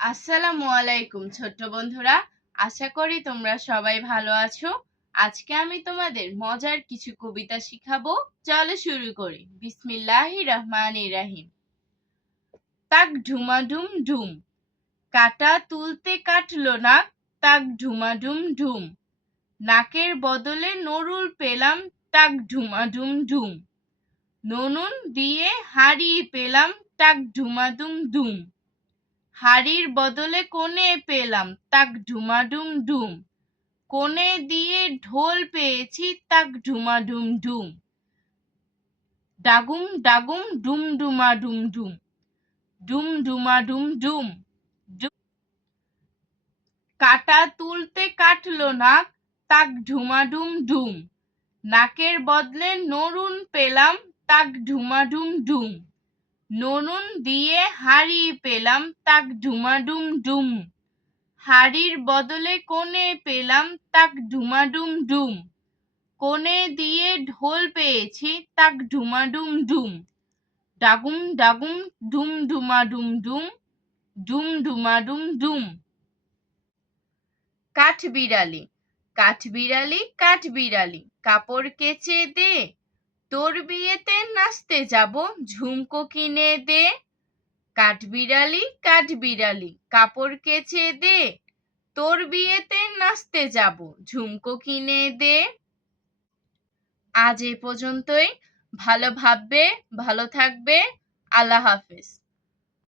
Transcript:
আসসালামু আলাইকুম ছোট্ট বন্ধুরা, আশা করি তোমরা সবাই ভালো আছো। আজকে আমি তোমাদের মজার কিছু কবিতা শিখাবো। চলো শুরু করি। বিসমিল্লাহির রহমানির রহিম। তাক ঢুমাঢুম ঢুম, কাটা তুলতে কাটলো নাক, তাক ঢুমাঢুম ঢুম। নাকের বদলে নরুল পেলাম, তাক ঢুমাঢুম ঢুম। ননুন দিয়ে হাড়ি পেলাম, তাক ঢুমাঢুম ঢুম। হাড়ির বদলে কোণে পেলাম, তাক ঢুমাঢুম ঢুম। কোণে দিয়ে ঢোল পেয়েছি, তাক ঢুমাঢুম ঢুম। ডাগুম ডাগুম ডুমডুমা ডুমডুম, ডুমডুমা ডুমডুম। কাটা তুলতে কাটলো নাক, তাক ঢুমাঢুম ঢুম। নাকের বদলে নরুন পেলাম, তাক ঢুমাঢুম ঢুম। ননুন দিয়ে হাড়ি পেলাম, তাক ঢুমাঢুম ঢুম। হাড়ির বদলে কোণে পেলাম, তাক ঢুমাডুম ডুম। কোণে দিয়ে ঢোল পেয়েছি, তাক ঢুমাডুম ডুম। ডাগুম ডাগুম ডুমডুমা ডুমডুম, ডুমডুমাডুম ডুম। কাঠবিড়ালি, কাঠবিড়ালি কাঠবিড়ালি, কাপড় কেচে দে। তোর বিয়েতে নাচতে যাব, ঝুমকো কিনে দে। কাঠবিড়ালি কাঠবিড়ালি, কাপড় কেচে দে। তোর বিয়েতে নাচতে যাব, ঝুমকো কিনে দে। আজ এ পর্যন্তই। ভালো ভাববে, ভালো থাকবে। আল্লাহ হাফেজ।